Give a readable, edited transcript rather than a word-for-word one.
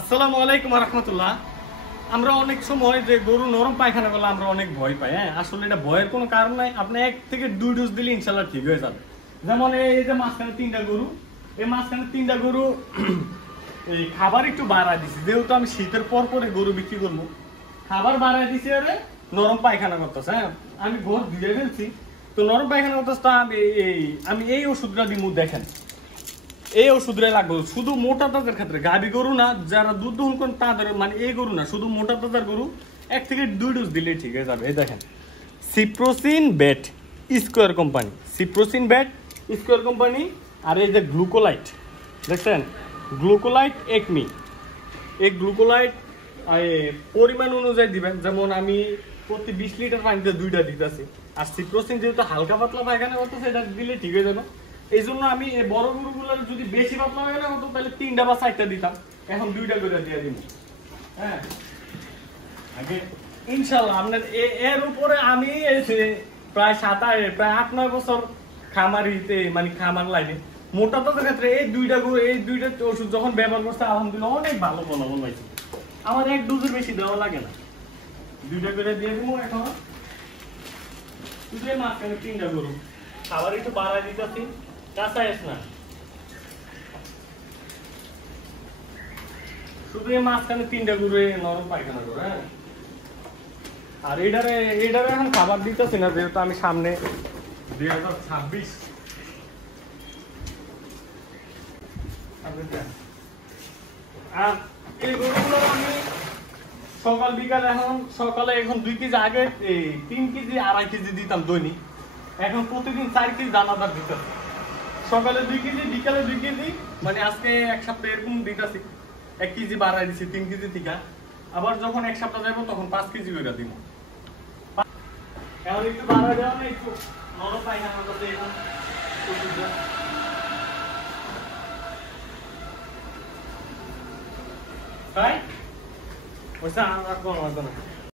আসসালামু আলাইকুম রাহমাতুল্লাহ। আমরা অনেক সময় যে গরু নরম পায়খানা করলে আমরা অনেক ভয় পাই। হ্যাঁ, আসলে এটা ভয়ের কোনো কারণ নাই। আপনি 1 থেকে 2 ডোজ দিলে ইনশাআল্লাহ ঠিক হয়ে যাবে। যেমন এই যে মাঝখানে 3টা গরু, এই মাঝখানে 3টা গরু এই খাবার একটু বাড়ায় দিছি, যেহেতু আমি শীতের পর পরে গরু বিক্রি করবো, খাবার বাড়ায় দিছি আর নরম পায়খানা করতেছে। হ্যাঁ, আমি ঘর ধুয়ে ফেলছি, তো নরম পায়খানা করতেছে। আমি এই ওষুধটা দিব, দেখেন এই ওষুধটাই লাগবে শুধু মোটা তাজার ক্ষেত্রে। গাভী গরু না, যারা দুধ দহন করেন তাদের, মানে এই গরু না, শুধু মোটা তাজার গরু 1 থেকে 2 ডোজ দিলেই ঠিক হয়ে যাবে। এই দেখেন সিপ্রোসিন বেট স্কোয়ার কোম্পানি, সিপ্রোসিন বেট স্কোয়ার কোম্পানি। আর এই যে গ্লুকোলাইট দেখছেন, গ্লুকোলাইট একমি, এই গ্লুকোলাইট পরিমাণ অনুযায়ী দিবেন। যেমন আমি প্রতি 20 লিটার পানিতে 2টা দিতেছি। আর সিপ্রোসিন যেহেতু হালকা পাতলা পায়খানা করতেছে, এটা দিলে ঠিক হয়ে যাবে। এই জন্য আমি এই বড় গরুগুলোর যদি বেশি পাতলা পায়খানা হতো তাহলে 3টা বা 4টা দিতাম, এখন 2টা করে দিয়ে দিব। হ্যাঁ, আগে ইনশাআল্লাহ আপনার এর উপরে আমি প্রায় 8-9 বছর খামারিতে, মানে খামার লাইনে মোটা তাজার ক্ষেত্রে এই 2টা গরু, এই 2টা ওষুধ যখন ব্যবহার করছে আলহামদুলিল্লাহ অনেক ভালো ফলাফল হয়েছে। আমার 1 ডোজের বেশি দেওয়া লাগে না, 2টা করে দিয়ে দিব। এখন শুধু মাঝখানে 3টা গরু খাবার একটু বাড়ায় দিতেছি, কাঁচা এস না, শুধু এই মাঝখানে 3টা গরু নরম পায়খানা করে। হ্যাঁ, আর এটারে এখন খাবার দিতেছি না, যেহেতু আমি সামনে 2026 আর এই গরুগুলো আমি সকাল বিকাল, সকালে এখন 2 কেজি, আগে 3 কেজি 2.5 কেজি দিতাম দৈনিক, এখন প্রতিদিন 4 কেজি দানাদার দিতেছি। সকালে 2 কেজি, বিকালে 2 কেজি, মানে আজকে 1 সপ্তাহ এরকম দিতেছি। 1 কেজি বাড়াই দিছি 3 কেজি থেকে। আবার যখন 1 সপ্তাহ যাবো তখন 5 কেজি করে দিব। এখন একটু বাড়াই দেওয়া না, একটু নরম পায়খানা করতে এখন তাই ওইটা আর কোনো না।